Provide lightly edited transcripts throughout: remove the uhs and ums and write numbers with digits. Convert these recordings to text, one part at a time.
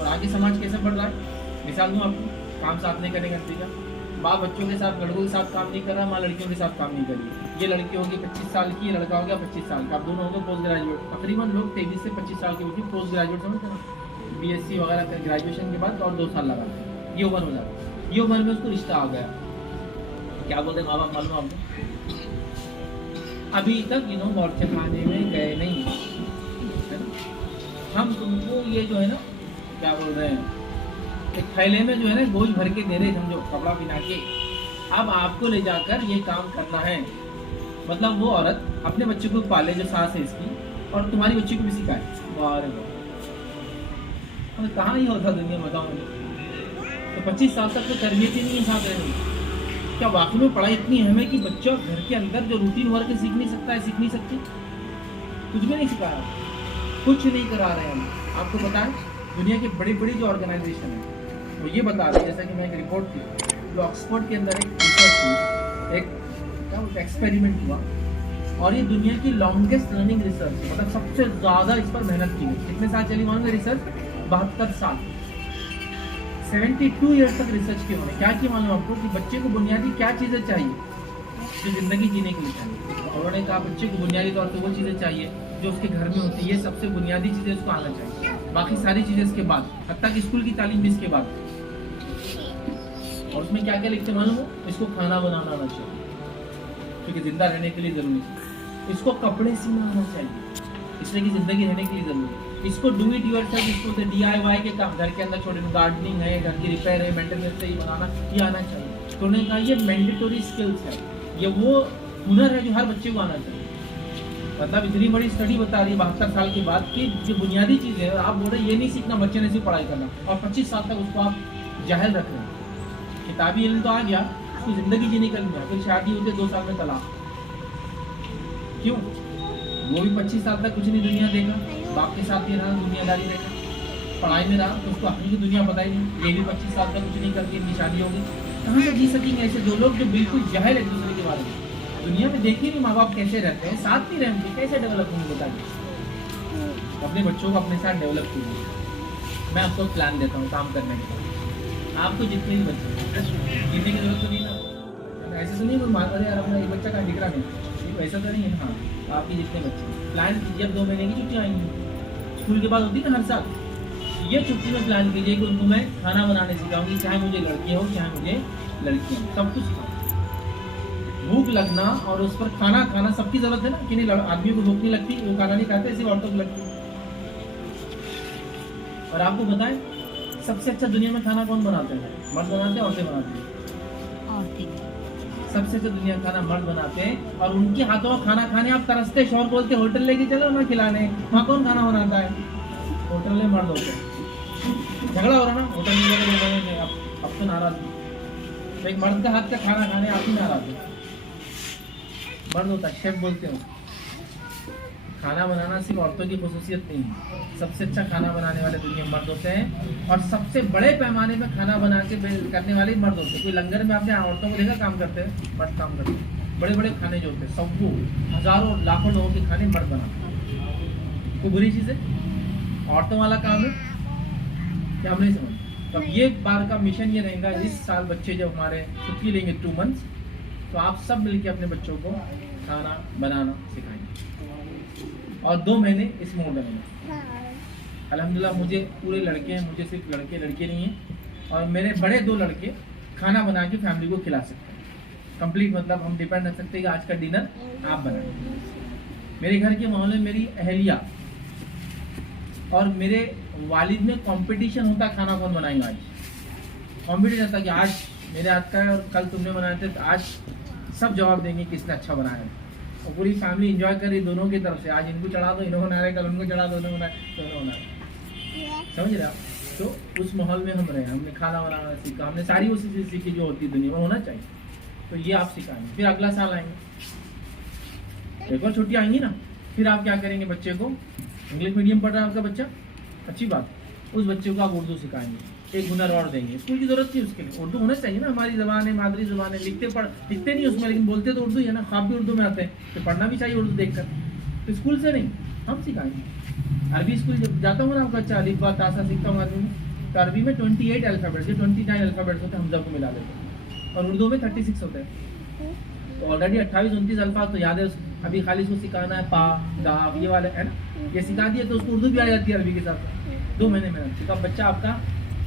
और आगे समाज कैसे बढ़ रहा है। मिसाल दूँ आपको, काम साथ नहीं करने का नतीजा, बाप बच्चों के साथ, लड़कों के साथ काम नहीं कर रहा, माँ लड़कियों के साथ काम नहीं कर रही। ये लड़की होगी 25 साल की, ये लड़का हो गया 25 साल का, आप दोनों होंगे पोस्ट ग्रेजुएट। तकरीबन लोग 23 से 25 साल के बीच में पोस्ट ग्रेजुएट समझते हैं, बीएससी वगैरह कर ग्रेजुएशन के बाद और 2 साल लगाते हैं, ये उम्र हो जाती है। ये उम्र में उसको रिश्ता आ गया, क्या बोलते हैं माँ बाप मालूम आपको, अभी तक मोर्चे खाने में गए नहीं है ना? हम तुमको ये जो है ना, क्या बोल रहे हैं, एक थैले में जो है ना बोझ भर के दे रहे, समझो, कपड़ा पहना के, अब आपको ले जाकर ये काम करना है। मतलब वो औरत अपने बच्चे को पाले जो सास है इसकी, और तुम्हारी बच्ची को भी सिखाए। अरे कहाँ ही होता दुनिया, बताओ मुझे। तो 25 साल तक तो तरबियत ही नहीं है साथ रहने की। क्या वाकई में पढ़ाई इतनी अहम है कि बच्चा घर के अंदर जो रूटीन वर्क सीख नहीं सकता है, सीख नहीं सकती? कुछ भी नहीं सिखाया, कुछ नहीं करा रहे हैं हम। आपको पता है दुनिया की बड़ी बड़ी जो ऑर्गेनाइजेशन है वो ये बता रहे हैं, जैसा कि मैं एक रिपोर्ट थी, जो ऑक्सफोर्ड के अंदर एक रिसर्च हुई, एक क्या बोलते एक्सपेरिमेंट हुआ, और ये दुनिया की लॉन्गेस्ट रनिंग रिसर्च है। मतलब सबसे ज़्यादा इस पर मेहनत की गई। कितने साल चली मालूम है रिसर्च? 72 साल, 72 ईयर्स तक रिसर्च की उन्होंने। क्या की मालूम आपको कि बच्चे को बुनियादी क्या चीज़ें चाहिए जो ज़िंदगी जीने के लिए चाहिए। उन्होंने कहा बच्चे को बुनियादी तौर पर वो चीज़ें चाहिए जो उसके घर में होती है, ये सबसे बुनियादी चीज़ें उसको आना चाहिए, बाकी सारी चीज़ें इसके बाद, हत्ता कि स्कूल की तालीम भी इसके बाद। और उसमें क्या क्या लिखते मालूम हो? इसको खाना बनाना आना चाहिए क्योंकि जिंदा रहने के लिए जरूरी है। इसको कपड़े सीना आना चाहिए इसलिए कि जिंदगी रहने के लिए जरूरी है। इसको डू इट योरसेल्फ, इसको DIY के काम, घर के अंदर छोटे गार्डनिंग है, घर की रिपेयर है, मेंटेनेंस से ही बनाना, ये आना चाहिए। तो उन्होंने कहा ये मैंडेटरी स्किल्स है, ये वो हुनर है जो हर बच्चे को आना चाहिए। मतलब इतनी बड़ी स्टडी बता रही है 72 साल के बाद कि जो बुनियादी चीज़ है, आप बोल रहे ये नहीं सीखना बच्चे ने सिर्फ पढ़ाई करना, और 25 साल तक उसको आप जाहिल रख रहे हैं। किताबी इल्म तो आ गया, उसकी ज़िंदगी जीने का नहीं, फिर शादी होती है 2 साल में तलाक। क्यों? वो भी 25 साल तक कुछ नहीं दुनिया देखा, बाप के साथ ही रहा, दुनियादारी देखा, पढ़ाई में रहा, तो उसको अपनी की दुनिया पता ही नहीं। ये भी 25 साल तक कुछ नहीं करके इनकी शादी होगी, कहाँ से जी सकेंगे ऐसे जो लोग जो बिल्कुल जाहिल है दूसरे के बारे में, दुनिया में देखिए नहीं माँ बाप कैसे रहते हैं, साथ नहीं रहते, कैसे डेवलप होंगे बताइए। अपने बच्चों को अपने साथ डेवलप कीजिए। मैं आपको प्लान देता हूँ काम करने के बाद। आपको जितने भी बच्चे गिनने की जरूरत तो नहीं ना, ऐसे तो नहीं कोई मान, अरे यार अपना एक बच्चा का दिख रहा नहीं, ऐसा तो नहीं है। हाँ, आपके जितने बच्चे प्लान कीजिए, अब 2 महीने की छुट्टियाँ आएंगी, स्कूल के बाद होती है ना हर साल, ये छुट्टी में प्लान कीजिए कि उनको मैं खाना बनाने सिखाऊंगी, चाहे मुझे लड़की हो चाहे मुझे लड़कियाँ, सब कुछ सिखाऊँ। भूख लगना और उस पर खाना खाना सबकी जरूरत है ना, कि नहीं? आदमी को भूख नहीं लगती, वो खाना नहीं खाते, सिर्फ औरतों को लगती है। और आपको बताएं सबसे अच्छा दुनिया में खाना कौन बनाते हैं? मर्द बनाते हैं, औरतें बनाती हैं? सबसे अच्छा दुनिया खाना मर्द बनाते हैं, और उनके हाथों का खाना खाने आप तरसते, शोर बोलते, होटल लेके चलो ना खिलाने, वहाँ कौन खाना बनाता है? होटल में मर्द होते हैं। झगड़ा हो रहा ना होटल में, अब तो नाराज, तो एक मर्द का हाथ का खाना खाने आप ही नाराज हो। मर्द होता है, शेफ बोलते हो। खाना बनाना सिर्फ औरतों की खुसूसियत नहीं है, सबसे अच्छा खाना बनाने वाले दुनिया में मर्द होते हैं, और सबसे बड़े पैमाने पर खाना बना के करने वाले मर्द होते हैं। कोई लंगर में आपने औरतों को देखा काम करते हैं? मर्द काम करते हैं। बड़े बड़े खाने जो होते हैं, सबको हजारों लाखों लोगों के खाने मर्द बनाते हैं। कोई बुरी चीज़ है? औरतों वाला काम है क्या? हम नहीं समझ। तब ये बार का मिशन ये रहेगा, इस साल बच्चे जब हमारे छुट्टी लेंगे 2 मंथ्स, तो आप सब मिलके अपने बच्चों को खाना बनाना सिखाएंगे, और 2 महीने इस मोड में। अल्हम्दुलिल्लाह मुझे पूरे लड़के हैं, मुझे सिर्फ लड़के लड़के नहीं हैं, और मेरे बड़े 2 लड़के खाना बना के फैमिली को खिला सकते हैं कंप्लीट। मतलब हम डिपेंड रख सकते हैं कि आज का डिनर आप बनाएं। मेरे घर के माहौल में मेरी अहलिया और मेरे वालिद में कंपटीशन होता, खाना कौन बनाएगा। आज कंपटीशन था कि आज मेरे हाथ का है और कल तुमने बनाए थे, तो आज सब जवाब देंगे किसने अच्छा बनाया, और पूरी फैमिली एंजॉय कर रही दोनों की तरफ से। आज इनको चढ़ा दो, इन्होंने बना रहे, कल उनको चढ़ा दो, इन्होंने बनाए, दोनों बना रहे। समझ रहे आप? तो उस माहौल में हम रहे, हमने खाना बनाना सीखा, हमने सारी उसी चीज़ सीखी जो होती दुनिया में होना चाहिए। तो ये आप सिखाएंगे, फिर अगला साल आएंगे, एक और छुट्टी आएंगी ना, फिर आप क्या करेंगे? बच्चे को इंग्लिश मीडियम पढ़ रहा है आपका बच्चा, अच्छी बात, उस बच्चे को आप उर्दू सिखाएंगे, एक हुनर और देंगे। स्कूल की जरूरत नहीं उसके लिए, उर्दू होना चाहिए ना, हमारी जबान है, मादरी जबान है, लिखते नहीं उसमें, लेकिन बोलते तो उर्दू है ना, ख्वाब भी उर्दू में आते हैं, तो पढ़ना भी चाहिए उर्दू देखकर। तो स्कूल से नहीं, हम सिखाएंगे। अरबी स्कूल जब जाता हूँ ना आपका, अच्छा अलिफ बा तासा सीखता हूँ आदमी में, तो अरबी में 28 अल्फ़ाबेट्स, 29 अल्फ़ाबेट्स होते हैं, हमजा को मिला देते हैं, और उर्दू में 36 होते हैं। तो ऑलरेडी 28-29 अल्फाज तो याद है, अभी खाली इसको सिखाना है पा गाफ ये वाले है ना, ये सिखा दिए तो उसको उर्दू भी आ जाती है अरबी के साथ। 2 महीने में तो बच्चा आपका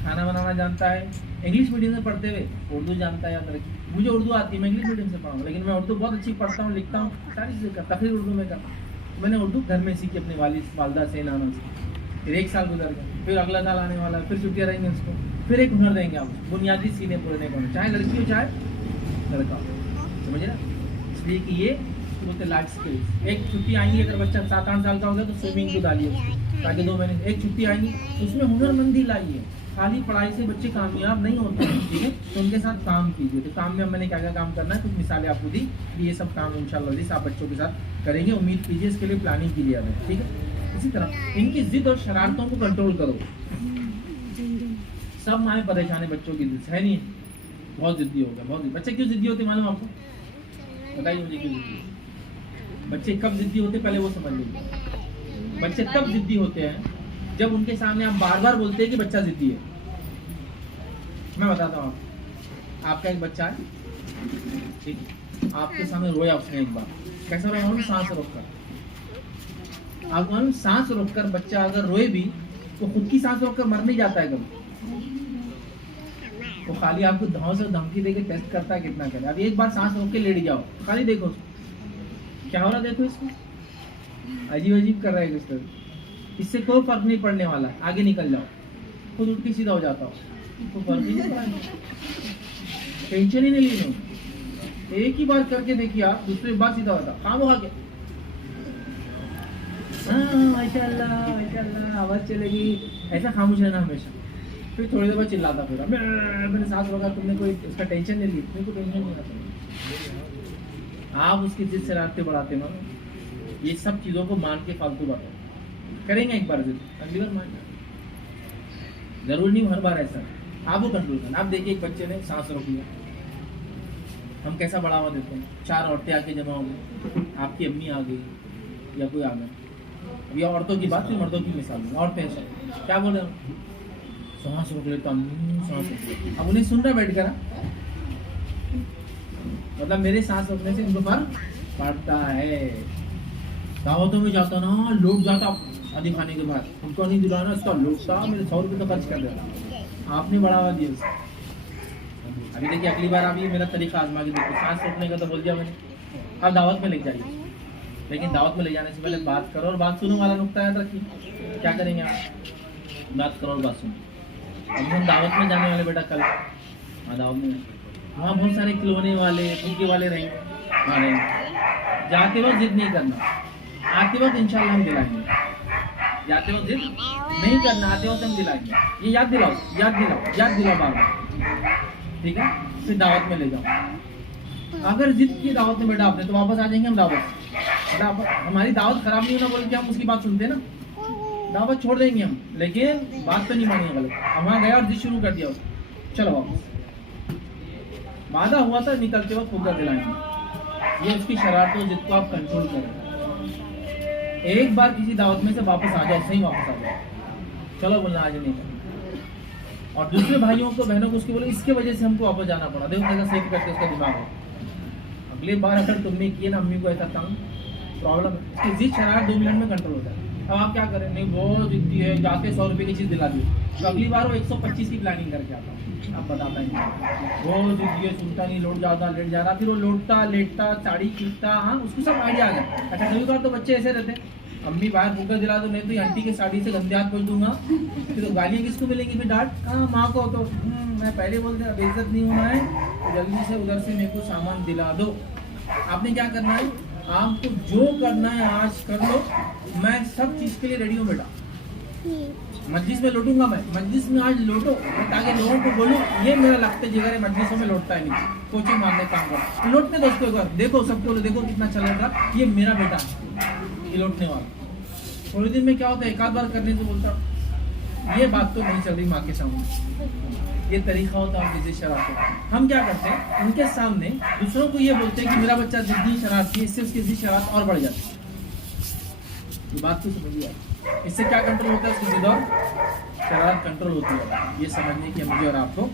खाना बनाना जानता है, इंग्लिश मीडियम से पढ़ते हुए उर्दू जानता है। याद रखिए, मुझे उर्दू आती है, मैं इंग्लिश मीडियम से पढ़ा हूँ, लेकिन मैं उर्दू बहुत अच्छी पढ़ता हूँ, लिखता हूँ, सारी चीज़ें करता, तकरीर उर्दू में करता हूँ। मैंने उर्दू घर में सीखी अपनी वालिदा से, नाना से। फिर 1 साल गुजर गया, फिर अगला साल आने वाला है, फिर छुट्टियाँ रहेंगी उसको, फिर एक हुनर देंगे आप बुनियादी सीने पूरे को, चाहे लड़की हो चाहे लड़का हो, समझे ना। इसलिए कि ये बोलते लाइफ स्किल्स। एक छुट्टी आएंगी, अगर बच्चा 7-8 साल का होगा तो स्विमिंग को डालिए उसको, ताकि 2 महीने एक छुट्टी आएंगी उसमें हुनरमंदी लाइए। खाली पढ़ाई से बच्चे कामयाब नहीं होते हैं, ठीक है, तो उनके साथ काम कीजिए। तो काम में मैंने क्या क्या काम करना है, कुछ मिसालें आपको दी, ये सब काम इंशाल्लाह आप बच्चों के साथ करेंगे, उम्मीद कीजिए, इसके लिए प्लानिंग कीजिए हमें, ठीक है। इसी तरह इनकी जिद और शरारतों को कंट्रोल करो। सब माएँ परेशान है बच्चों की जिद है, नहीं बहुत जिद्दी हो गया, बहुत बच्चे क्यों जिद्दी होते मालूम आपको, बताइए मुझे क्यों जिद्दी? बच्चे कब जिद्दी होते पहले वो समझ लीजिए। बच्चे तब जिद्दी होते हैं जब उनके सामने आप बार बार बोलते हैं कि बच्चा जिद्दी है। मैं बताता हूँ आपका एक बच्चा है, ठीक है, आपके सामने रोया उसने एक बार, कैसा रोया मालूम? सांस रोककर। आप मालूम सांस रोककर बच्चा अगर रोए भी तो खुद की सांस रोककर मर नहीं जाता है कभी, वो खाली आपको धाव से धमकी देके टेस्ट करता है कितना करे। अब एक बार सांस रोक के लेट जाओ, खाली देखो उसको क्या हो रहा, देखो इसको अजीब अजीब कर रहा है कुछ, इससे कोई फर्क नहीं पड़ने वाला है, आगे निकल जाओ, खुद उठ के सीधा हो जाता हो, तो फर्क ही नहीं पड़ेगा, टेंशन ही नहीं लेनी। एक ही बार करके देखिए आप, दूसरी बार सीधा होता खाम होगा क्या, माशाल्लाह आवाज चलेगी, ऐसा खामोश रहना हमेशा। फिर थोड़ी देर बाद चिल्लाता फिर मैंने सांस रोका, तुमने कोई उसका टेंशन नहीं ली, मेरे को टेंशन नहीं आता। आप उसकी जिद से रास्ते बढ़ाते ना, ये सब चीज़ों को मान के फालतू बात करेंगे, एक बार जिद अगली बार मान, जरूर नहीं हर बार ऐसा, आपको कंट्रोल करना। आप देखिए एक बच्चे ने सांस रोक लिया, हम कैसा बढ़ावा देते हैं, 4 औरतें आके जमा हो गई, आपकी अम्मी आ गई या कोई आ गया, अब ये औरतों की बात, मर्दों की मिसाल, औरतें ऐसा क्या बोल रहे हो, सांस रोक लेता हूँ, सांस रोक लेता। अब उन्हें सुन रहा बैठ कर, मतलब मेरे सांस रोकने से उनको फर्क पड़ता है। दावतों में जाता ना, लोग जाता आदि खाने के बाद, उनको नहीं दिलाना, उसका लोटा मेरे 100 रुपये तो खर्च कर देता, आपने बढ़ावा दिया उसे। अभी देखिए अगली बार आप ये मेरा तरीका आजमा के देखो, सांस रोकने का तो बोल दिया मैंने, अब दावत में ले जाइए, लेकिन दावत में ले जाने से पहले बात करो और बात सुनो वाला नुकता याद रखिए। क्या करेंगे आप, बात करो और बात सुनो। अभी हम दावत में जाने वाले बेटा कल, हाँ दावत में, वहाँ बहुत सारे खिलौने वाले फुल्के वाले रहेंगे, वहाँ रहेंगे। जाते वक्त जिद नहीं करना, आते वक्त इंशाल्लाह हम दिलाएंगे, जाते वक्त जिद नहीं करना, आते वक्त हम दिलाएंगे। ये याद दिलाओ, याद दिलाओ, याद दिलाओ बार बार, ठीक है। फिर दावत में ले जाओ, अगर जिद की दावत में बेटा आपने तो वापस आ जाएंगे हम दावत, हमारी दावत खराब नहीं होना बोल के हम उसकी बात सुनते ना, दावत छोड़ देंगे हम, लेकिन बात तो नहीं मानेंगे गलत। वहाँ गया और जिद शुरू कर दिया, चलो वापस, वादा हुआ था निकलते वक्त खुद दिलाएंगे। ये उसकी शरारतों जिद को आप कंट्रोल करें। एक बार किसी दावत में से वापस आ जाओ, सही वापस आ जाओ, चलो बोलना आज नहीं करना। और दूसरे भाइयों को बहनों को उसके बोले इसके वजह से हमको वापस जाना पड़ा, देखो कैसा सेव करके उसका दिमाग हो। अगली बार अगर तुमने किए ना अम्मी को ऐसा तंग, प्रॉब्लम है, इसकी जिद शरारत 2 मिनट में कंट्रोल होता है। अब आप क्या करें, नहीं बहुत जिद्दी है, जाके 100 रुपये की चीज़ दिला दी, तो अगली बार वो 125 की प्लानिंग करके आता हूँ, आप बताता ही बहुत जिद्दी है, सुनता नहीं, लौट जाता, लेट जा रहा, फिर वो लौटता लेटता साड़ी खींचता, हाँ उसको सब आइडिया आ गया। अच्छा कभी बार तो बच्चे ऐसे रहते, अम्मी बाहर भूखा दिला दो, नहीं तो आंटी की साड़ी से गंदे हाथ पोंछ दूंगा, फिर तो गालियाँ किसको मिलेंगी, फिर डांट हाँ माँ को, तो मैं पहले बोलते अब इज्जत नहीं होना है, तो जल्दी से उधर से मेरे को सामान दिला दो। आपने क्या करना है, आपको जो करना है आज कर लो, मैं सब चीज़ के लिए रेडी हूँ बेटा। मस्जिद में लौटूंगा मैं, मस्जिद में आज लौटो, ताकि लोगों को बोलूँ ये मेरा लगता जिगर है, मस्जिदों में लौटता है नहीं, कोचिंग मारने काम करो, लौटने दोस्तों एक बार देखो, सबको देखो कितना चल रहा था, ये मेरा बेटा ये लौटने वाला। थोड़ी दिन में क्या होता है, एक आध बार करने से बोलता ये बात तो नहीं चल रही माँ के सामने, ये तरीका होता है जिद्दी शरारत। हम क्या करते हैं, उनके सामने दूसरों को ये बोलते हैं कि मेरा बच्चा जिद्दी शरारती है, इससे उसकी जिद्दी शरारत और बढ़ जाती है। ये बात तो समझिए आप। इससे क्या कंट्रोल होता है, उसकी जिद और शरारत कंट्रोल होती है। ये समझने की मुझे और आपको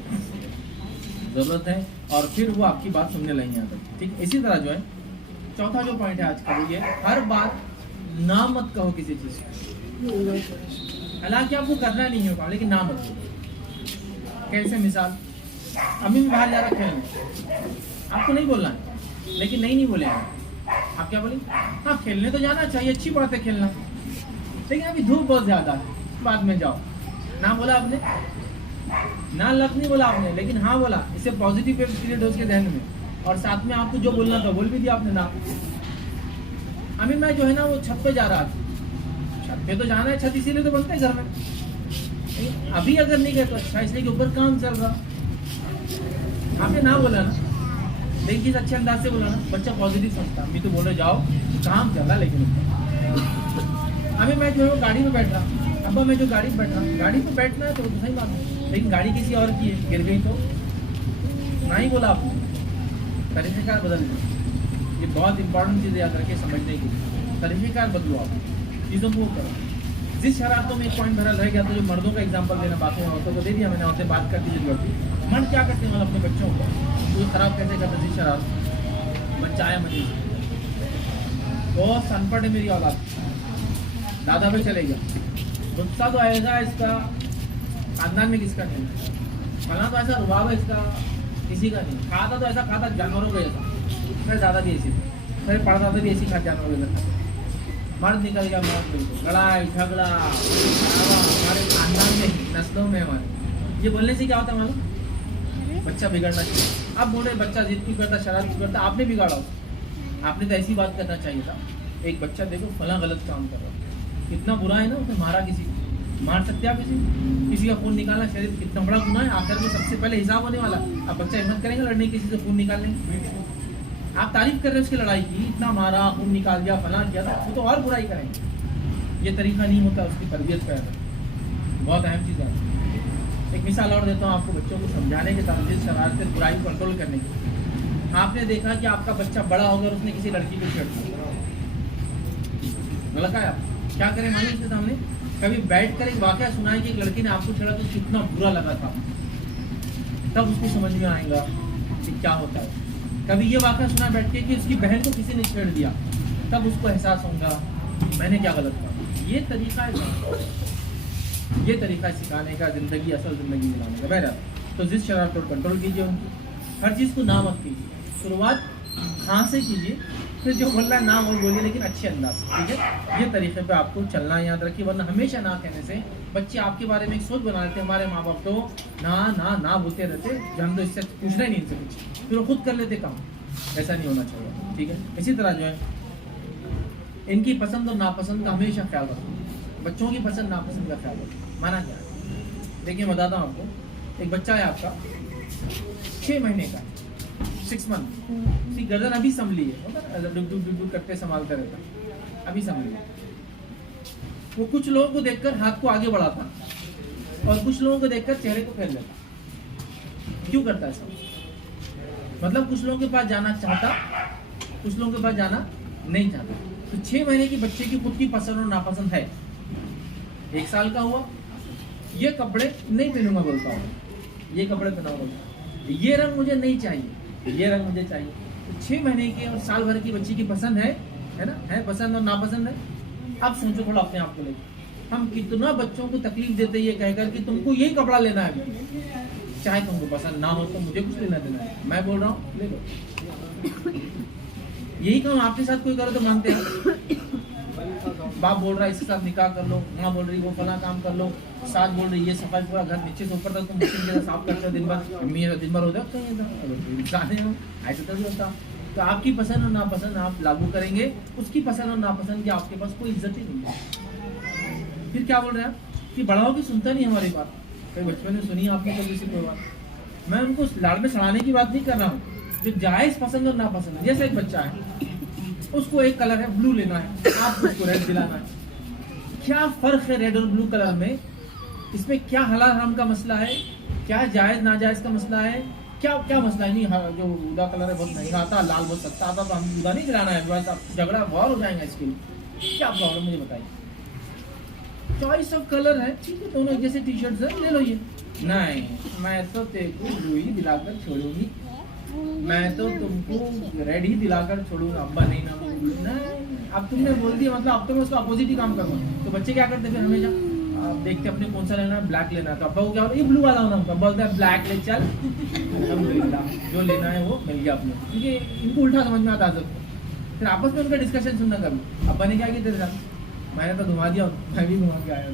जरूरत है, और फिर वो आपकी बात सुनने लगेंगे यहाँ तक। ठीक, इसी तरह जो है चौथा जो पॉइंट है आज का, वो ये हर बात ना मत कहो किसी चीज को, हालांकि आपको करना नहीं होगा, लेकिन ना मत कहो। कैसे? मिसाल, अभी भी बाहर जा रहा खेलने, आपको नहीं बोलना है, लेकिन नहीं बोलेंगे, आप क्या बोलेंगे? हाँ खेलने तो जाना चाहिए, अच्छी बात है खेलना, लेकिन अभी धूप बहुत ज्यादा है, बाद में जाओ। ना बोला आपने, ना लफ्ज नहीं बोला आपने, लेकिन हाँ बोला, इससे पॉजिटिव वेव क्रिएट हो उसके ध्यान में, और साथ में आपको जो बोलना था बोल भी दिया आपने ना। अभी मैं जो है ना वो छत पे जा रहा था, छत पे तो जाना है, छत इसीलिए तो बनता है घर में। अभी अगर नहीं गए तो अच्छा, इसलिए कि ऊपर काम चल रहा, आपने ना बोला ना, लेकिन किस अच्छे अंदाज से बोला ना, बच्चा पॉजिटिव समझता। अभी तो बोलो जाओ काम चल रहा, लेकिन अभी मैं जो है गाड़ी में बैठ रहा, अब्बा मैं जो गाड़ी में बैठ रहा, गाड़ी में बैठना है तो सही बात है, लेकिन गाड़ी किसी और की है, गिर गई तो ना ही बोला आपने, तरीक़ेकार बदल दो। ये बहुत इंपॉर्टेंट चीज़ याद रखिए समझने की, तरीक़ेकार बदलो, आप चीज़ों को करो। जिस शरारतों में एक पॉइंट भरा रह गया, तो जो मर्दों का एग्जांपल देना, बाकी औरतों को दे दिया मैंने, औरतें बात करती है जरूरत। मर्द क्या करते हैं मतलब अपने बच्चों को तो खराब कैसे करते हैं? शरारत, बच्चा आया मजे बहुत सनपट है मेरी औलाद, दादा पे चले गया, गुस्सा तो आएगा इसका, खानदान में किसका नहीं, फला तो ऐसा रुबाब है इसका, किसी का नहीं। खाता तो ऐसा खाता जानवरों का जैसा, मेरे दादा भी ऐसी, मेरे परदादा भी ऐसी खा जानवरों के जैसा। मर्द निकल गया, मर्द बिल्कुल लड़ाई झगड़ा हमारे खानदान में ही, नस्लों में हमारे। ये बोलने से क्या होता है मालूम? बच्चा बिगड़ना चाहिए। अब बोले बच्चा जिद क्यों करता, शरारत क्यों करता, आपने बिगाड़ा उसको। आपने तो ऐसी बात करना चाहिए था, एक बच्चा देखो फला गलत काम कर रहा है, कितना बुरा है ना, उसने मारा किसी को, मार सकते आप किसी का खून निकालना, शरीर कितना बड़ा गुनाह है, आखिर में सबसे पहले हिसाब होने वाला। अब बच्चा हिम्मत करेंगे लड़ने किसी से खून निकालने? आप तारीफ कर रहे हो उसकी लड़ाई की, इतना मारा, खून निकाल दिया, फला किया, वो तो और बुराई करेंगे। ये तरीका नहीं होता उसकी तरबियत का, बहुत अहम चीज़ है। एक मिसाल और देता हूँ आपको बच्चों को समझाने के साथ, जिस शरारत से बुराई को कंट्रोल करने की। आपने देखा कि आपका बच्चा बड़ा हो गया, उसने किसी लड़की को छेड़ दिया, गलत है। आप क्या करें मालूम? उसके सामने कभी बैठ कर एक वाकया सुनाए कि एक लड़की ने आपको छेड़ा तो कितना बुरा लगा था, तब उसको समझ में आएगा कि क्या होता है। कभी ये वाकया सुना बैठ के कि उसकी बहन को किसी ने छेड़ दिया, तब उसको एहसास होगा मैंने क्या गलत किया। ये तरीका है, ये तरीका सिखाने का, जिंदगी असल जिंदगी मिलाने का। बहरहाल तो जिस शरारत को कंट्रोल कीजिए उनकी, हर चीज़ को ना मत कीजिए, शुरुआत हाँ से कीजिए, फिर जो बोल रहा है ना वो बोलिए, लेकिन अच्छे अंदाज से, ठीक है। ये तरीके पे आपको चलना याद रखिए, वरना हमेशा ना कहने से बच्चे आपके बारे में एक सोच बना लेते हैं। हमारे माँ बाप तो ना ना ना बोलते रहते, हम तो इससे पूछना ही नहीं इनसे कुछ, फिर वो खुद कर लेते काम। ऐसा नहीं होना चाहिए, ठीक है। इसी तरह जो है इनकी पसंद और नापसंद का हमेशा ख्याल रखो, बच्चों की पसंद नापसंद का ख्याल रखो। माना क्या है, देखिए बताता हूँ आपको। एक बच्चा है आपका 6 महीने का, 6 मंथ, उसकी गर्दन अभी संभली है, डुक डुक डुक करते संभालते रहता, अभी संभली है। वो कुछ लोगों को देखकर हाथ को आगे बढ़ाता और कुछ लोगों को देखकर चेहरे को फेर लेता। क्यों करता है ऐसा? मतलब कुछ लोगों के पास जाना चाहता, कुछ लोगों के पास जाना नहीं चाहता। तो 6 महीने की बच्चे की खुद की पसंद और नापसंद है। 1 साल का हुआ, ये कपड़े नहीं पहनूंगा बोलता हूँ, ये कपड़े पहनाऊंगा, ये रंग मुझे नहीं चाहिए, ये रंग मुझे चाहिए। तो 6 महीने की और साल भर की बच्ची की पसंद है ना, है पसंद और नापसंद है। अब सोचो थोड़ा अपने आप को लेकर, हम कितना बच्चों को तकलीफ देते ये कहकर कि तुमको यही कपड़ा लेना है, चाहे तुमको पसंद ना हो तो मुझे कुछ लेना देना है, मैं बोल रहा हूँ ले लो। यही काम आपके साथ कोई करे तो मानते हैं? बाप बोल रहा है इसके साथ निकाह कर लो, माँ बोल रही वो फला काम कर लो, सास बोल रही ये सफाई पूरा घर नीचे से ऊपर तक तुम मशीन के साथ साफ करते हो दिन भर, दिन भर हो जाता है ऐसा तो नहीं होता। तो आपकी पसंद और नापसंद आप लागू करेंगे, उसकी पसंद और नापसंद की आपके पास कोई इज्जत ही नहीं है। फिर क्या बोल रहे हैं आप कि बड़ा हो की सुनता नहीं हमारी बात, कई बचपन में सुनी आपने कभी से कोई बात। मैं उनको लाड़ में सड़ाने की बात नहीं कर रहा हूँ, जो जायज़ पसंद और नापसंद है। जैसे एक बच्चा है, उसको एक कलर है ब्लू लेना है, आपको उसको रेड दिलाना है, क्या फर्क है रेड और ब्लू कलर में? इसमें क्या हलाल हराम का मसला है, क्या जायज़ नाजायज़ का मसला है, क्या क्या मसला है? नहीं जो उदा कलर है बहुत महंगा आता, लाल बहुत सस्ता आता, तो हमें उदा नहीं दिलाना है, बस आप झगड़ा बहुत हो जाएगा इसके लिए। क्या प्रॉब्लम मुझे बताइए। चॉइस ऑफ कलर है, ठीक है, दोनों जैसे टी शर्ट्स है, ले लो ये। नहीं, मैं तो तेरे को ब्लू ही दिलाकर छोड़ूंगी, मैं तो तुमको रेड ही दिलाकर छोड़ूंगा। अब्बा नहीं ना, नहीं, अब तुमने बोल दिया मतलब अब तो मैं उसका अपोजिट ही काम करूँगा। तो बच्चे क्या करते फिर हमेशा आप देखते अपने कौन सा लेना है, ब्लैक लेना है, तो अब्बा को क्या बोलते, ये ब्लू वाला होना, अब्बा बोलता है ब्लैक ले चल, अल्हम्दुलिल्लाह जो लेना है वो मिल गया अपने, क्योंकि इनको उल्टा समझ में आता है सबको। फिर आपस में उनका डिस्कशन सुनना कभी, अब्बा ने क्या किया तेरे साथ, मैंने तो घुमा दिया, मैं भी घुमा के आया।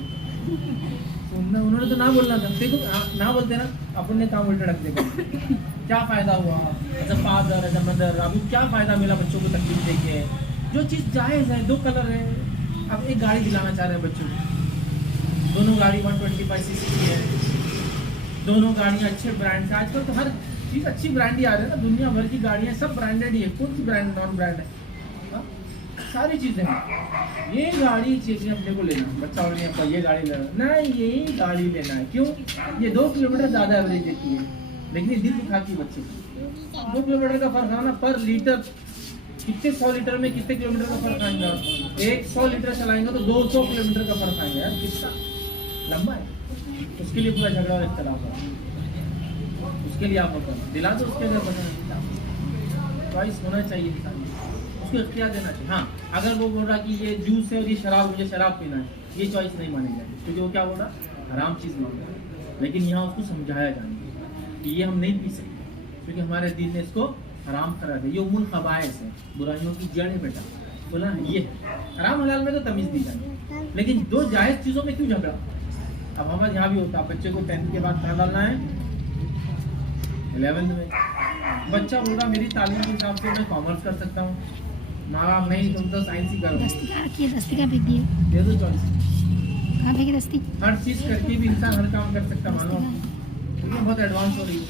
सुनना उन्होंने तो ना बोलना था, देखो ना बोलते ना, अपन ने काम उल्टा रख दिया। क्या फ़ायदा हुआ as a father as a mother, अभी क्या फ़ायदा मिला बच्चों को तकलीफ देके? जो चीज़ जायज़ है, 2 कलर है, अब एक गाड़ी दिलाना चाह रहे हैं बच्चों को, दोनों गाड़ी 125 सीसी की है, दोनों गाड़ियाँ अच्छे ब्रांड से, आजकल तो हर चीज़ अच्छी ब्रांड ही आ रही है ना, दुनिया भर की गाड़ियाँ सब ब्रांडेड ही है, कौन सी ब्रांड नॉन ब्रांड है, सारी चीज़ें हैं। ये गाड़ी चाहिए अपने को लेना, बच्चा और नहीं, अपना ये गाड़ी लेना नहीं, यही गाड़ी लेना है, क्यों? ये 2 किलोमीटर ज़्यादा एवरेज देती है, लेकिन ये दिल दुखाती है बच्चे को। 2 किलोमीटर का फर्क है ना, पर लीटर कितने 100 लीटर में कितने किलोमीटर का फर्क आएगा? 100 लीटर चलाएंगे तो 200 किलोमीटर का फर्क आएगा यार, कितना लंबा है। उसके लिए पूरा झगड़ा और इख्तलाफ है, उसके लिए आप दिला दो, उसके लिए बना चॉइस होना चाहिए इंसान, उसको इख्तियार देना चाहिए। हाँ, अगर वो बोल रहा कि ये जूस है और ये शराब, मुझे शराब पीना है, ये चॉइस नहीं मानी जाएगी, क्योंकि वो क्या बोल रहा, हराम चीज़ मांग रहा है। लेकिन यहाँ उसको समझाया जाएगा कि ये हम नहीं पी सकते, क्योंकि हमारे दीन ने इसको हराम करा था, ये उमुल खबाइस है, बुराइयों की जड़ है बेटा, बोला ये हराम हलाल में तो तमीज़ दी जाए, लेकिन 2 जायज़ चीज़ों में क्यों झगड़ा? अब हमारे यहाँ भी होता, बच्चे को 10th के बाद कहाँ डालना है, 11th में। बच्चा बोल रहा मेरी तालीम के हिसाब से मैं कॉमर्स कर सकता हूँ, माँ बाप नहीं, तुम तो साइंस ही करो। दस्ती कहाँ रखी है? दस्ती कहाँ फेंक दी है? दे दो चॉइस, कहाँ फेंकी दस्ती? हर चीज़ करके भी इंसान हर काम कर सकता, मानो क्योंकि बहुत एडवांस हो रही है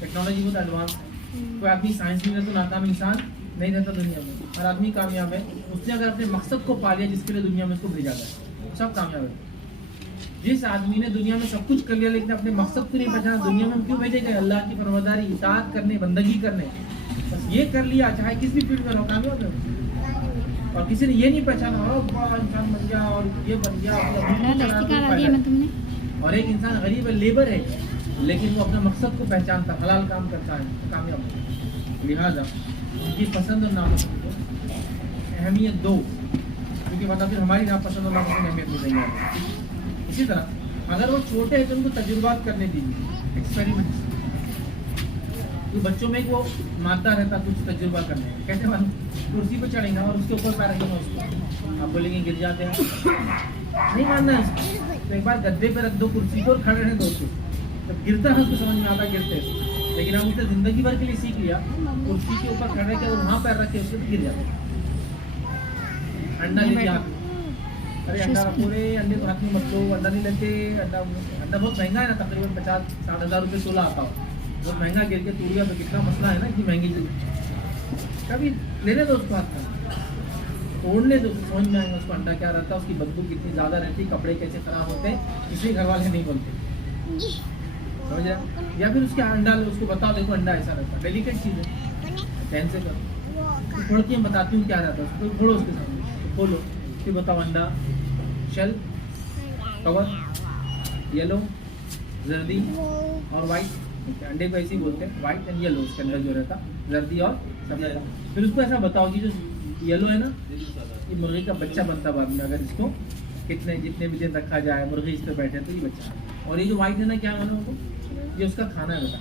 टेक्नोलॉजी, बहुत एडवांस। कोई आदमी साइंस में तो नाकाम इंसान नहीं रहता दुनिया में, हर आदमी कामयाब है, उसने अगर अपने मकसद को पा लिया जिसके लिए दुनिया में उसको भेजा गया, सब कामयाब है। जिस आदमी ने दुनिया में सब कुछ कर लिया लेकिन अपने मकसद को नहीं पहचाना, दुनिया में हम क्यों भेजे गए? अल्लाह की फरमादारी, इताअत करने, बंदगी करने, बस ये कर लिया, चाहे किस भी फील्ड में रहो, कामयाब है। और किसी ने ये नहीं पहचाना और बड़ा इंसान बन गया और ये बन गया, दस्ती कहाँ डाली है मैं तुमने? और एक इंसान गरीब है, लेबर है, लेकिन वो अपना मकसद को पहचानता, हलाल काम करता है, कामयाब है। लिहाजा उनकी पसंद और नापसंद को अहमियत दो, क्योंकि मतलब फिर हमारी नापसंद और नापसंद अहमियत नहीं देंगे। इसी तरह अगर वो छोटे हैं तो उनको तजुर्बात करने दीजिए, एक्सपेरिमेंट्स, तो बच्चों में वो मादा रहता कुछ तजुर्बा करने। कैसे मालूम? कुर्सी पर चढ़ेंगे और उसके ऊपर पैर रखेंगे उसको, आप बोलेंगे गिर जाते हैं, नहीं मानना है उसको, तो एक बार गद्दे पे रख दो, कुर्सी पर खड़े रहने दो उसको, जब गिरता है उसको समझ में आता गिरते हैं, लेकिन हम उसने जिंदगी भर के लिए सीख लिया, कुर्सी के ऊपर खड़े के वहाँ पैर रखे उसको गिर जाते। अंडा ले लिया, अरे अंडा पूरे अंडे तो हाथ में मत लो, अंडा नहीं लेते, अंडा बहुत महंगा है ना, तकरीबन 50-60 हज़ार रुपये 16 आता हो, बहुत महंगा, गिर के टूट गया तो कितना मसला है ना, इतनी महंगी चीज़। कभी लेने दो उसको हाथ का, तोड़ने दो, समझ में आएगा उसको अंडा क्या रहता है, उसकी बदबू कितनी ज़्यादा रहती है, कपड़े कैसे ख़राब होते हैं, इसलिए घर वाले नहीं बोलते, समझ रहे? या फिर उसके अंडा लो, उसको बताओ देखो अंडा ऐसा रहता है, डेलिकेट चीज़ है, ध्यान से करो, फोड़ के मैं बताती हूँ क्या रहता है, उसको फोड़ो उसके सामने, खोलो, फिर बताओ अंडा, शेल, कवर, येलो, जर्दी और वाइट, अंडे को ऐसे ही बोलते हैं, वाइट एंड येलो, उसके अंदर जो रहता जर्दी और सफेद। फिर उसको ऐसा बताओ कि जो येलो है ना, ये मुर्गी का बच्चा बनता बाद में, अगर इसको जितने भी दिन रखा जाए, मुर्गी इस पर बैठे तो ये बच्चा, और ये जो वाइट है ना, क्या मानो को, ये उसका खाना है बेटा।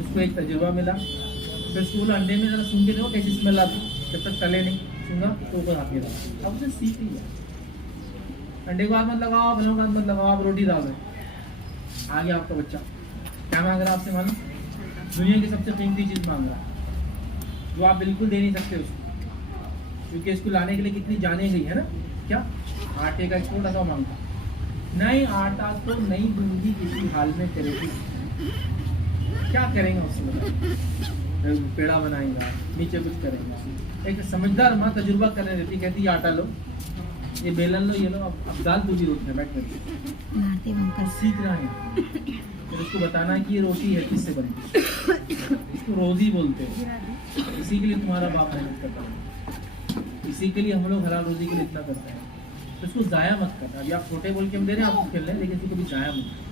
उसको एक तजुर्बा मिला, फिर उसको बोला अंडे में ज़रा सूंघ के देखो कैसी स्मेल आती, जब तक तले नहीं सूंघा तो ऊपर आती रहा, अब उसे सीख लिया। अंडे को हाथ मत लगाओ, बलों को हाथ मत लगाओ, आप रोटी डाल रहे, आ गया आपका बच्चा, क्या मांग रहा है आपसे मालूम? दुनिया की सबसे कीमती चीज़ मांग रहा है, जो आप बिल्कुल दे नहीं सकते उसको, क्योंकि इसको लाने के लिए कितनी जाने गई है ना, क्या आटे का छोटा सा मांगता, नहीं आटा तो नहीं दूंगी किसी हाल में करेगी, क्या करेंगे उसमें? पेड़ा बनाएगा, नीचे कुछ करेगा। एक समझदार माँ तजुर्बा करने देती, कहती है आटा लो, ये बेलन लो, ये लो, अब दाल पूरी रोटी है, बैठ कर सीख रहा है। फिर उसको बताना है कि ये रोटी है किससे बनती है, इसको रोजी बोलते हैं, इसी के लिए तुम्हारा बाप मेहनत करता है, इसी के लिए हम लोग हलाल रोजी के लिए इतना करते हैं। तो इसको ज़ाया मत करना। अभी आप छोटे बोल के हम दे रहे हैं आपको खेलने, लेकिन इसको कभी ज़ाया मत करना।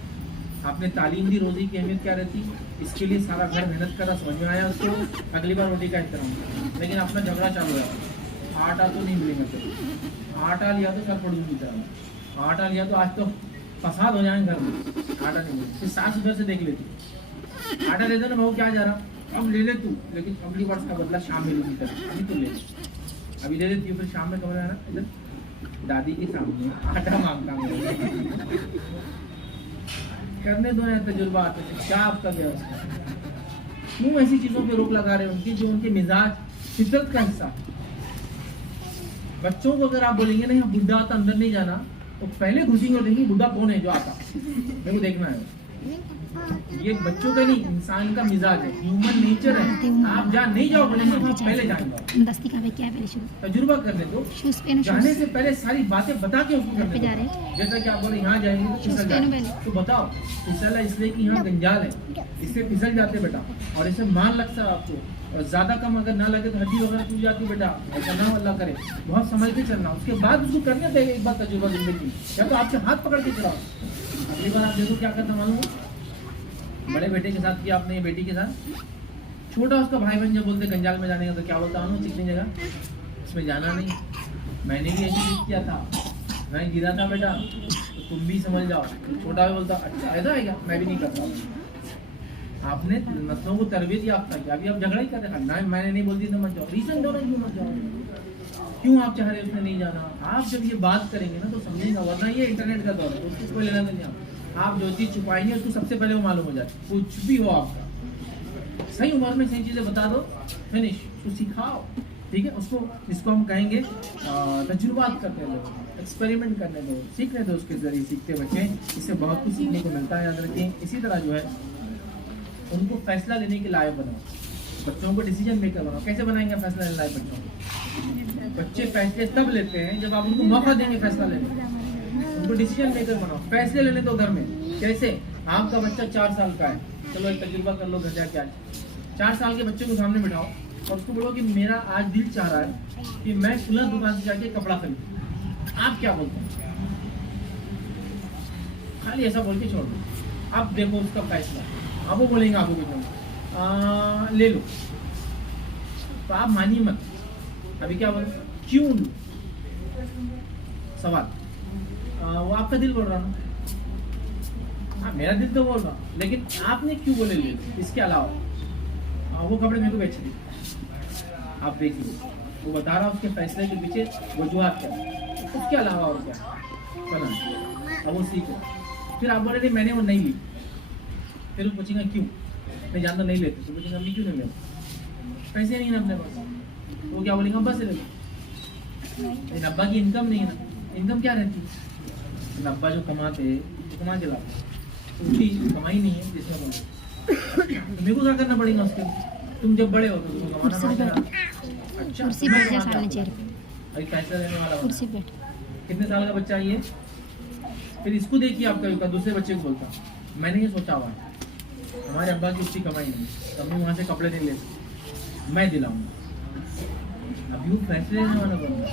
आपने तालीम दी, रोज़ी की अहमियत क्या रहती, इसके लिए सारा घर मेहनत करा, समझ में आया उसको, अगली बार रोटी का एहतराम। लेकिन अपना झगड़ा चालू है, आटा तो नहीं मिलेगा, चलो आटा लिया तो सर पड़ूंगी की तरह, आटा लिया तो आज तो फसाद हो जाएंगे घर में, आटा नहीं मिले। फिर सास उधर से देख लेती, आटा दे दो ना बहू, क्या जा रहा, अब ले ले तू, लेकिन अगली बार का बदला शाम में लूंगी तरह, अभी तो ले, अभी ले लेती हूँ, फिर शाम में कमरे आना इधर दादी के सामने आटा मांगता हूँ। करने दो यार, तजुर्बा आते थे, क्या आपका व्यवस्था, क्यों ऐसी चीजों पे रोक लगा रहे हैं उनकी जो उनके मिजाज फितरत का हिस्सा। बच्चों को अगर आप बोलेंगे नहीं बुढ़ा आता अंदर नहीं जाना, तो पहले घुसेंगे और देखेंगे बुढ़ा कौन है जो आता, मेरे को देखना है। ये बच्चों का नहीं, इंसान का मिजाज है, ह्यूमन नेचर है। आप जहाँ नहीं जाओ बोलेंगे वहाँ पहले जाएंगे। दस्ती का क्या पहले शुरू तजुर्बा करने दो, शूज पहनो, जाने से पहले सारी बातें बता के उसको करने जा रहे दो। जैसा कि आप बोले यहाँ जाएंगे तो फिसल जाए, तो बताओ फिसला इसलिए कि यहाँ गंजाल है, इससे फिसल जाते बेटा, और इससे मार लगता है आपको, और ज्यादा कम अगर ना लगे तो हड्डी वगैरह टूट जाती बेटा, ऐसा ना अल्लाह करे। बहुत समझ के चलना, उसके बाद उसको करने देगा एक बार तजुर्बा जिंदगी, या तो आपसे हाथ पकड़ के चलाओ। अगली बार आप देखो क्या करना मालूम है, बड़े बेटे के साथ किया आपने, बेटी के साथ, छोटा उसका भाई बहन जब बोलते गंजाल में जाने का तो क्या बोलता हूँ, चिकनी जगह इसमें जाना नहीं, मैंने भी ऐसे किया था, मैं गिरा था बेटा, तो तुम भी समझ जाओ। छोटा भी बोलता अच्छा ऐसा है क्या, मैं भी नहीं करता। आपने नस्लों को तरबियत याफ्ता किया, अभी आप झगड़ा ही कर रहे हैं, ना मैंने नहीं बोलती तो मत जाओ, रीजन दो ना क्यों मत जाओ, क्यों आप चाह रहे उसने नहीं जाना। आप जब ये बात करेंगे ना तो समझेगा, वरना ये इंटरनेट का दौर है, उसको कोई लेना नहीं। आप जो चीज़ छुपाएंगे उसको सबसे पहले वो मालूम हो जाए, कुछ भी हो आपका, सही उम्र में सही चीज़ें बता दो, फिनिश, उसको सिखाओ, ठीक है। उसको इसको हम कहेंगे तजुर्बात करने दो, एक्सपेरिमेंट करने दो, सीखने दो, उसके जरिए सीखते बच्चे, इससे बहुत कुछ सीखने को मिलता है, याद रखें। इसी तरह जो है उनको फैसला लेने के लायक बनाओ, बच्चों को डिसीजन मेकर बनाओ। कैसे बनाएंगे फैसला लेने लायक बच्चों को, बच्चे फैसले तब लेते हैं जब आप उनको मौका देंगे फैसला लेने, उनको डिसीजन मेकर बनाओ, फैसले लेने दो घर में। कैसे, आपका बच्चा 4 साल का है, चलो एक तजुर्बा कर लो घर जाके आज, 4 साल के बच्चे को सामने बिठाओ और उसको बोलो कि मेरा आज दिल चाह रहा है कि मैं फुला दुकान से जाके कपड़ा खरीदूं, आप क्या बोलते हैं, खाली ऐसा बोल के छोड़ दो। अब देखो उसका फैसला, अब वो बोलेंगे आपको कुछ ले लो, तो आप मानिए मत। अभी क्या बोलो, क्यों लो, सवाल, वो आपका दिल बोल रहा ना, हाँ मेरा दिल तो बोल रहा, लेकिन आपने क्यों बोले ले, इसके अलावा वो कपड़े मेरे को बेच दिए, आप देखिए वो बता रहा उसके फैसले के पीछे वजूहात क्या, उसके अलावा और क्या पता, अब वो सीखो। फिर आप बोले मैंने वो नहीं ली, फिर वो पूछेगा क्यों, मैं जानता नहीं लेते, तो पूछेगा अम्मी क्यों नहीं लेते, पैसे नहीं ना अपने पास, वो क्या बोलेंगे अब्बा से ले लो, लेकिन अब्बा की इनकम नहीं है ना, इनकम क्या रहती है, अब्बा जो कमाते तो कमा के लाते, उसकी कमाई नहीं है जिसमें बोलते, तो मेरे को क्या करना पड़ेगा उसके, तुम जब बड़े हो तो तुमको कमाना पड़ेगा। अच्छा कुर्सी बैठ जा सामने चेयर पे, अभी फैसला लेने वाला कुर्सी बैठ, कितने साल का बच्चा है ये, फिर इसको देखिए आपका दूसरे बच्चे को बोलता मैंने ये सोचा हुआ है, हमारे अब्बा की उसकी कमाई नहीं, तब भी वहाँ से कपड़े नहीं ले सकते, मैं दिलाऊंगा। अभी वो फैसले लेने वाला बंदा,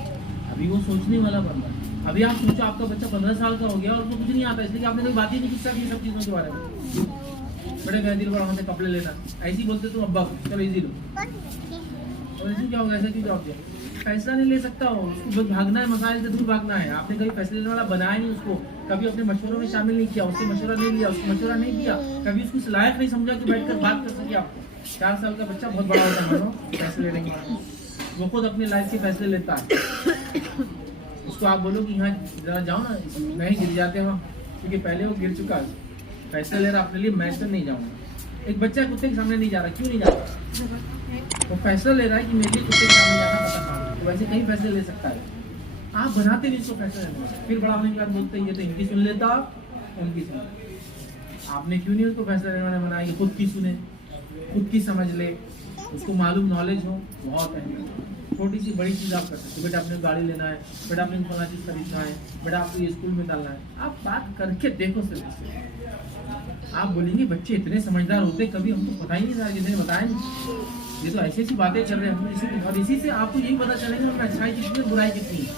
अभी वो सोचने वाला बंदा। अभी आप सोचो आपका बच्चा 15 साल का हो गया और उसको कुछ नहीं आता, इसलिए आपने कोई बात ही नहीं की सब सब चीज़ों के बारे में, बड़े गए दिल पर वहाँ से कपड़े लेना, ऐसे ही बोलते तुम अब्बा को चलो इजी लो, और इसी क्या होगा, ऐसा क्यों जवाब दिया, फैसला नहीं ले सकता हो, उसको भागना है, मसाइल से दूर भागना है। आपने कभी फैसले लेने वाला बनाया नहीं उसको, कभी अपने मशवरों में शामिल नहीं किया, उससे मशवरा नहीं लिया, उसको मशवरा नहीं किया, कभी उसको इस लायक नहीं समझा कि बैठकर बात कर सके आपको। 4 साल का बच्चा बहुत बड़ा होता है मानो फैसले लेने के, वो खुद अपनी लाइफ के फैसले लेता है। उसको आप बोलो कि यहाँ जरा जाओ ना, नहीं गिर जाते वहाँ, क्योंकि पहले वो गिर चुका है, फैसला ले रहा अपने लिए, मैं तो नहीं जाऊँगा। एक बच्चा कुत्ते के सामने नहीं जा रहा, क्यों नहीं जा रहा, वो फैसला ले रहा है कि मेरे लिए कुत्ते के सामने जाना पसंद है, तो वैसे कहीं फैसले ले सकता है। आप बनाते नहीं इसको फैसला लेने, फिर बड़ा होने के बाद बोलते हैं ये तो इनकी सुन लेता, उनकी सुन, आपने क्यों नहीं उसको फैसला लेने वाला बनाया कि खुद की सुने, खुद की समझ ले, उसको मालूम नॉलेज हो, बहुत है। छोटी सी बड़ी चीज़ आप कर सकते, बेटा आपने गाड़ी लेना है, बेटा आपने फला चीज़ खरीदना है, बेटा आपको ये स्कूल में डालना है, आप बात करके देखो सिर्फ। आप बोलेंगे बच्चे इतने समझदार होते, कभी हमको पता ही नहीं था, किसी ने बताया नहीं, ये तो ऐसी ऐसी बातें कर रहे हैं हम, और इसी से आपको यही पता चलेगा हमें अच्छाई कितनी है बुराई कितनी है।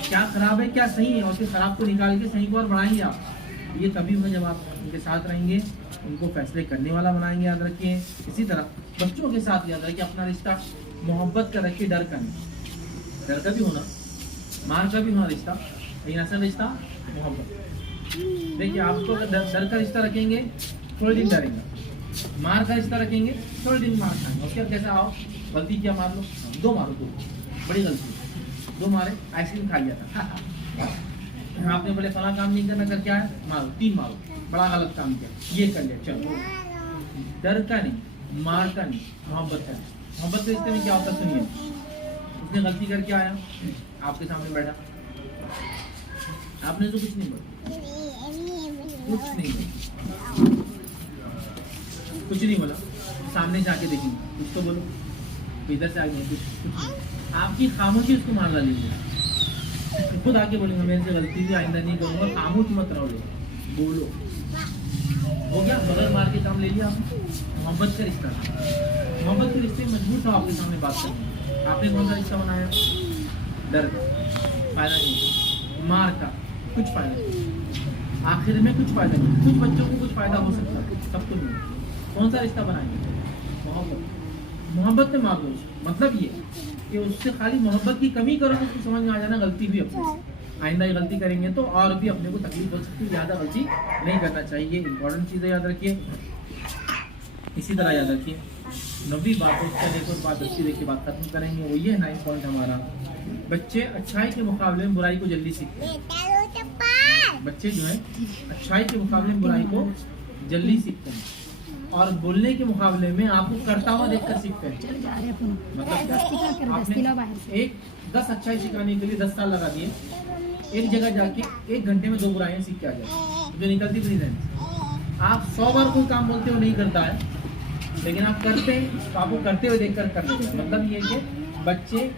क्या खराब है क्या सही है, और उसके खराब को निकाल के सही को और बढ़ाएंगे आप। ये तभी होगा जब आप उनके साथ रहेंगे, उनको फैसले करने वाला बनाएंगे, याद रखिए। इसी तरह बच्चों के साथ याद रखिए अपना रिश्ता मोहब्बत का रखिए, डर का नहीं। डर का भी होना, मार का भी होना रिश्ता, लेकिन असल रिश्ता मोहब्बत। देखिए आपको डर का रिश्ता रखेंगे थोड़े दिन डरेंगे, मार का रिश्ता रखेंगे थोड़े दिन मार खाएंगे, उसके बाद कैसा आओ गलती किया मार लो, दो मारो, दो बड़ी गलती, दो मारे आइसक्रीम खा लिया था आपने बोले फला काम नहीं करना, करके आया मारो, तीन मारो, बड़ा गलत काम किया, ये कर लिया, चलो। डर का नहीं, मार का नहीं, मोहब्बत का नहीं। मोहब्बत के रिश्ते में क्या होता सुनिए, उसने गलती करके आया आपके सामने बैठा, आपने तो कुछ नहीं बोला, कुछ नहीं बोला, कुछ नहीं बोला, सामने जाके देखेंगे कुछ तो बोलो, इधर से आगे कुछ आपकी खामोशी उसको मार डालेंगे, खुद आके बोलेंगे मेरे से गलती भी आइंदा नहीं करूँगा, खामोश मत रहो, बोलो। हो गया, बगल मार के काम ले लिया आपने। मोहब्बत का रिश्ता, मोहब्बत के रिश्ते में मजबूर था आपके सामने बात करनी, आपने कौन सा रिश्ता बनाया, डर का, फायदा नहीं, मार का कुछ फायदा नहीं, आखिर में कुछ फायदा नहीं, कुछ बच्चों को कुछ फायदा हो सकता है, सबको नहीं। कौन सा रिश्ता बनाएंगे, मोहब्बत। मोहब्बत में मार दो, मतलब ये कि उससे खाली मोहब्बत की कमी करो तो उसको समझ में आ जाना गलती भी अपनी, आइंदा ये गलती करेंगे तो और भी अपने को तकलीफ हो सकती है, ज़्यादा गलती नहीं करना चाहिए। इंपॉर्टेंट चीज़ें याद रखिए। इसी तरह याद रखिए 90 बातों से लेकर बात 10 देखिए बात खत्म करेंगे, वो ये 9 पॉइंट हमारा, बच्चे अच्छाई के मुकाबले में बुराई को जल्दी सीखते हैं। बच्चे जो है अच्छाई के मुकाबले में बुराई को जल्दी सीखते हैं, और बोलने के मुकाबले में आपको करता हुआ देखकर सीखते हैं। मतलब आपने एक 10 अच्छाई सिखाने के लिए 10 साल लगा दिए, एक जगह जाके 1 घंटे में 2 बुराइयां सीख के आ जाए, जो निकलती भी नहीं। आप 100 बार कोई काम बोलते हो नहीं करता है, लेकिन आप करते हैं तो आपको करते हुए देखकर कर लेते हैं। मतलब ये कि बच्चे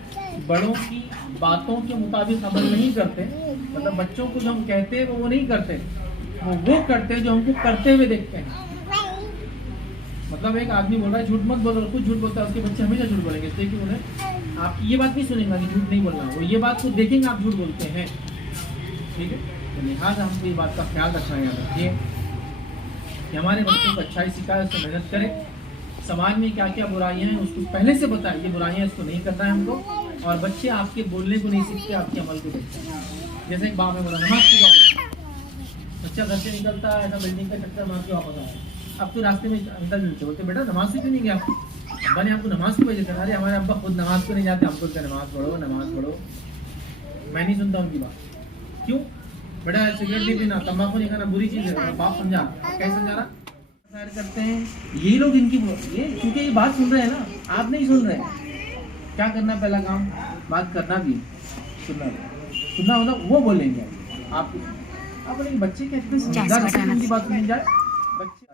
बड़ों की बातों के मुताबिक अमल नहीं करते, मतलब बच्चों को जो हम कहते हैं वो नहीं करते, वो करते हैं जो हमको करते हुए देखते हैं। मतलब एक आदमी बोल रहा है झूठ मत बोलो, कुछ झूठ बोलता है, उसके बच्चे हमेशा झूठ बोलेंगे, इसलिए कि उन्हें आप ये बात नहीं सुनेंगे कि झूठ नहीं बोलना, वो ये बात को देखेंगे आप झूठ बोलते हैं, ठीक है। तो लिहाजा हमको ये बात का ख्याल रखना है, याद रखिए कि हमारे बच्चों को अच्छाई सिखाए, उसको मेहनत करें, समाज में क्या क्या बुराइयां हैं उसको पहले से बताएं, ये बुराइयां इसको नहीं करना है हमको, और बच्चे आपके बोलने को नहीं सीखते, आपके अमल को देखते हैं। जैसे एक बाप ने बोला नमाज की बात, बच्चा घर से निकलता है ऐसा बिल्डिंग का चक्कर मार के वापस आता है, अब तो रास्ते में अंकल मिलते बोलते बेटा नमाज से क्यों नहीं गया, अब्बा ने आपको नमाज की वजह से, अरे हमारे अब्बा खुद नमाज को नहीं जाते, हमको क्या नमाज पढ़ो नमाज पढ़ो। मैं नहीं सुनता उनकी बात, क्यों बेटा सिगरेट नहीं पीना, तंबाकू नहीं खाना बुरी चीज़ है, बाप समझा, कैसे समझा रहा करते हैं यही लोग, इनकी ये क्योंकि ये बात सुन रहे हैं ना, आप नहीं सुन रहे हैं। क्या करना है, पहला काम बात करना भी, सुनना होगा, वो बोलेंगे आप अपने बच्चे के इतने समझदार से उनकी बात सुनी जाए। बच्चे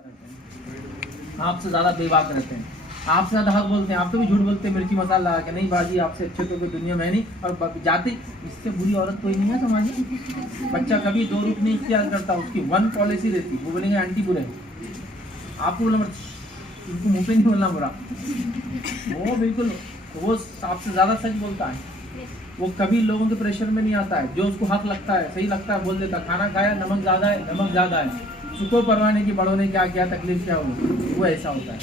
आपसे ज़्यादा बेबाक रहते हैं, आपसे ज़्यादा हक बोलते हैं, आप तो भी झूठ बोलते हैं मिर्ची मसाला लगा के, नहीं बाजी आपसे अच्छे तो कोई दुनिया में नहीं, और जाते इससे बुरी औरत कोई नहीं है समाज में। बच्चा कभी 2 रूप नहीं इख्तियार करता, उसकी 1 पॉलिसी रहती, वो बोलेंगे आंटी बुरे, आपको बोला उनको मुँह पे नहीं बोलना बुरा, वो बिल्कुल वो आपसे ज़्यादा सच बोलता है, वो कभी लोगों के प्रेशर में नहीं आता है, जो उसको हक लगता है सही लगता है बोल देता, खाना खाया नमक ज़्यादा है, नमक ज़्यादा है, सुखो परवाने की बड़ों ने क्या क्या तकलीफ क्या हुई, वो ऐसा होता है।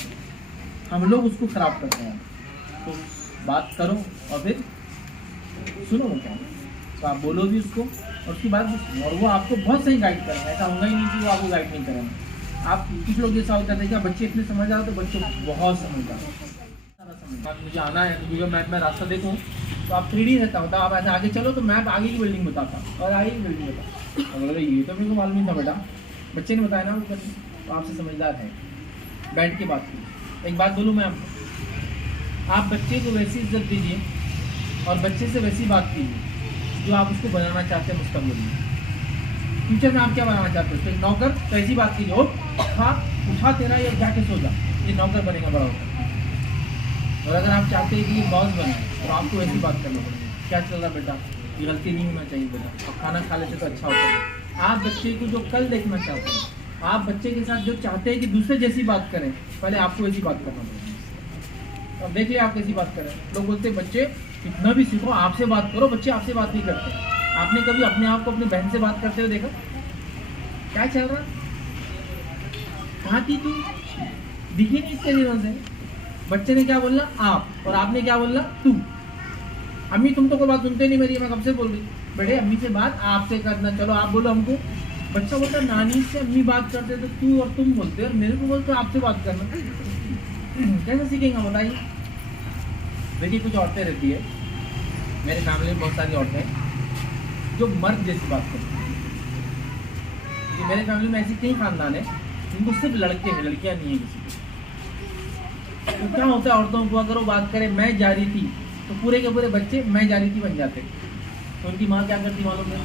हम लोग उसको ख़राब करते हैं, तो बात करो और फिर सुनो वो क्या, तो आप बोलो भी उसको और उसकी बात, और वो आपको बहुत सही गाइड करेंगे, ऐसा होगा ही नहीं कि वो आपको गाइड नहीं करेंगे। आप कुछ लोग जैसा होता है कि बच्चे इतने समझदार, तो बच्चों बहुत समझदार, मुझे आना है तो गूगल मैप में रास्ता देखूँ तो आप 3D रहता होता, आप ऐसे आगे चलो तो मैप आगे की बिल्डिंग बताता और आगे की बिल्डिंग बताता, और ये तो मेरे को मालूम नहीं था बेटा, बच्चे ने बताया ना वो, तो आपसे समझदार है। बैठ के बात की, एक बात बोलूँ मैं आपको, आप बच्चे को वैसी इज्जत दीजिए और बच्चे से वैसी बात कीजिए जो आप उसको बनाना चाहते हैं मुस्तकबिल में। फ्यूचर में आप क्या बनाना चाहते हो, तो नौकर तो ऐसी बात कीजिए, उठा तेरा ये जाके सो जा, ये नौकर बनेगा बड़ा होकर। और अगर आप चाहते हैं कि ये बॉस बने तो आपको ऐसी बात करनी पड़ेगी, क्या चल रहा बेटा, ये गलती नहीं होना चाहिए बेटा, अब खाना खा लेते तो अच्छा होता है। आप बच्चे को जो कल देखना चाहते हैं, आप बच्चे के साथ जो चाहते हैं कि दूसरे जैसी बात करें, पहले आपको ऐसी बात करना पड़ेगा। अब देख लिया आप कैसी बात करें, लोग बोलते हैं बच्चे कितना भी सीखो आपसे बात करो, बच्चे आपसे बात नहीं करते, आपने कभी अपने आप को अपनी बहन से बात करते हुए देखा? क्या चल रहा? कहाँ थी तू? दिखी नहीं इतने दिनों से। बच्चे ने क्या बोलना? आप, और आपने क्या बोलना? तू। अम्मी तुम तो कोई बात सुनते नहीं मेरी, मैं कब से बोल रही, बड़े अम्मी से बात आपसे करना, चलो आप बोलो हमको। बच्चा बोलता नानी से अम्मी बात करते तो तू और तुम बोलते, और मेरे को बोलते आपसे बात करना। कैसे सीखेंगे बताइए? देखिए कुछ औरतें रहती है, मेरे फैमिली में बहुत सारी औरतें हैं जो मर्द जैसी बात करती हैं। कि मेरे फैमिली में ऐसी कई खानदान है जिनको सिर्फ लड़के हैं, लड़कियां नहीं है किसी को। तो क्या होता है औरतों को, अगर वो बात करे मैं जा रही थी तो पूरे के पूरे बच्चे मैं जा रही थी बन जाते। तो उनकी माँ क्या करती मालूम है?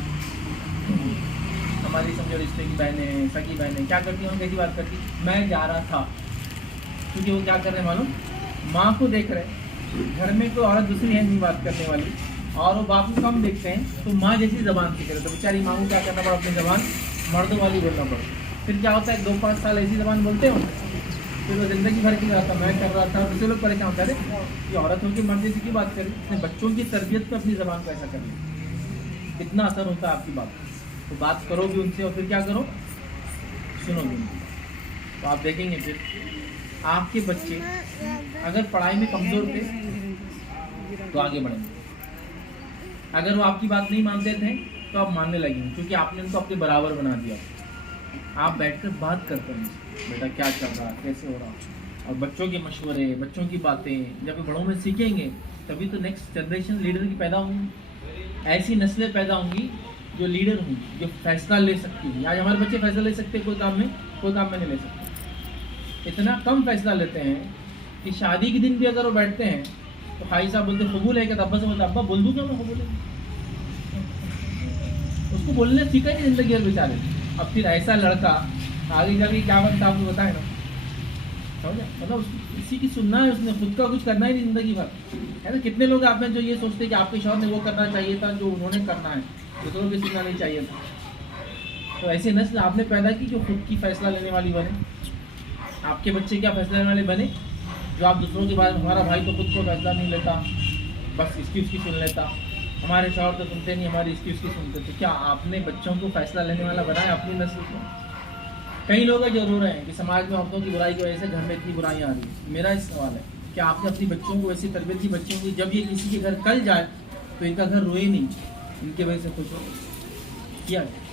हमारी समझो रिश्ते की बहनें, सगी बहनें क्या करती हैं? कैसी बात करती? मैं जा रहा था। क्योंकि वो क्या कर रहे हैं मालूम? माँ को देख रहे, घर में कोई औरत दूसरी है नहीं बात करने वाली, और वो बाप को कम देखते हैं, तो माँ जैसी जबान सीख रहे। तो बेचारी माँ को क्या करना पड़ा? अपनी जबान मर्दों वाली बोलना पड़ा। फिर क्या होता है? 2-5 साल ऐसी जबान बोलते हो, फिर वो जिंदगी भर की रहा था मैं कर रहा था, दूसरे लोग परेशान होते हैं कि औरत होकर मर्द जैसी की बात करें। अपने बच्चों की तरबियत पे अपनी जबान को ऐसा करें, कितना असर होता है आपकी बात। तो बात करो भी उनसे, और फिर क्या करो? सुनो भी उनकी। तो आप देखेंगे फिर आपके बच्चे अगर पढ़ाई में कमजोर थे तो आगे बढ़ेंगे। अगर वो आपकी बात नहीं मानते थे तो आप मानने लगेंगे, क्योंकि आपने उनको अपने बराबर बना दिया। आप बैठकर बात करते हैं, बेटा क्या चल रहा, कैसे हो रहा, और बच्चों के मशवरे, बच्चों की बातें जब बड़ों में सीखेंगे तभी तो नेक्स्ट जनरेशन लीडर की पैदा होंगी। ऐसी नस्लें पैदा होंगी जो लीडर होंगी, जो फैसला ले सकती हैं। आज हमारे बच्चे फैसला ले सकते हैं कोई काम में नहीं ले सकते। इतना कम फैसला लेते हैं कि शादी के दिन भी अगर वो बैठते हैं तो भाई साहब बोलते कबूल है क्या? तो अब्बा से बोलते अब्बा बोल दूँ क्या मैं कबूल है? उसको बोलने सीखा नहीं जिंदगी भर बेचारे। अब फिर ऐसा लड़का आगे जाके क्या बनता आपको बताए ना, समझे? मतलब किसी की सुनना है, उसने खुद का कुछ करना ही नहीं जिंदगी भर, है ना? कितने लोग आप में जो ये सोचते हैं कि आपके शौहर ने वो करना चाहिए था जो उन्होंने करना है, दूसरों की सुनना नहीं चाहिए था। तो ऐसी नस्ल आपने पैदा की जो खुद की फैसला लेने वाली बने। आपके बच्चे क्या फैसला लेने वाले बने? जो आप दूसरों के बारे में, हमारा भाई तो खुद को फैसला नहीं लेता, बस इसकी उसकी सुन लेता, हमारे शौहर तो सुनते नहीं, हमारी इसकी उसकी सुनते। तो क्या आपने बच्चों को फैसला लेने वाला बनाया अपनी नस्ल को? कई लोग हैं जो रो रहे हैं कि समाज में औरतों की बुराई की वजह से घर में इतनी बुराइयाँ आ रही है। मेरा इस सवाल है कि आपने अपनी बच्चों को ऐसी तरबियत की बच्चों की, जब ये किसी के घर कल जाए तो इनका घर रोए नहीं, इनके वजह से खुश हो किया है।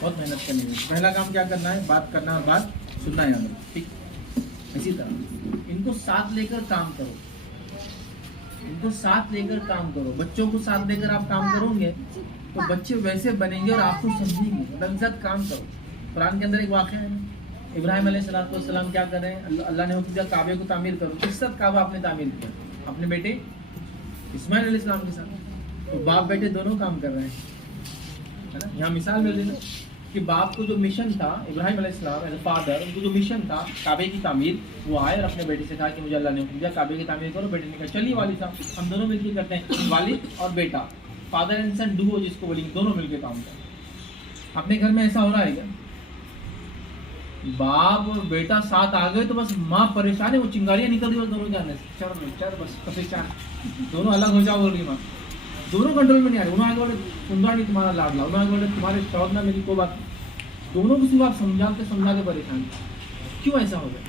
बहुत मेहनत करनी है। पहला काम क्या करना है? बात करना और बात सुनना है हमें, ठीक? इसी तरह इनको साथ लेकर काम करो, इनको साथ लेकर काम करो। बच्चों को साथ लेकर आप काम करोगे तो बच्चे वैसे बनेंगे और आपको समझेंगे। मतलब इनके साथ काम करो। कुरान के अंदर एक वाक़या है, इब्राहिम अलैहिस्सलाम क्या कर रहे हैं? अल्लाह ने हुक्म दिया काबे को तामीर करो। किस साथ काबा आपने तामीर किया? अपने बेटे इस्माइल अलैहिस्सलाम के साथ। तो बाप बेटे दोनों काम कर रहे हैं, है ना? यहाँ मिसाल मिल रही है कि बाप को जो मिशन था, इब्राहिम अलैहिस्सलाम एज फादर, उनको जो मिशन था काबे की तामीर, वो आए और अपने बेटे से कहा कि मुझे अल्लाह ने हुक्म दिया काबे की तामीर करो। बेटे ने कहा चलिए वालिद साहब, हम दोनों मिलकर करते हैं। वालिद और बेटा, फादर एंड सन डुओ जिसको बोलेंगे, दोनों मिलकर काम करें। अपने घर में ऐसा हो रहा है क्या? बाप और बेटा साथ आ गए तो बस माँ परेशान है, वो चिंगारियाँ निकल रही है दोनों के आने से, चर बस परेशान, दोनों अलग हो जाओ बोल रही माँ। दोनों कंट्रोल में नहीं आ रहे। उन्होंने आगे बोले सुंदर नहीं तुम्हारा लाडला, उन्होंने आगे बोले तुम्हारे शौहर ना मेरी को बात। दोनों को सिर्फ आप समझाते परेशान। क्यों ऐसा हो गया?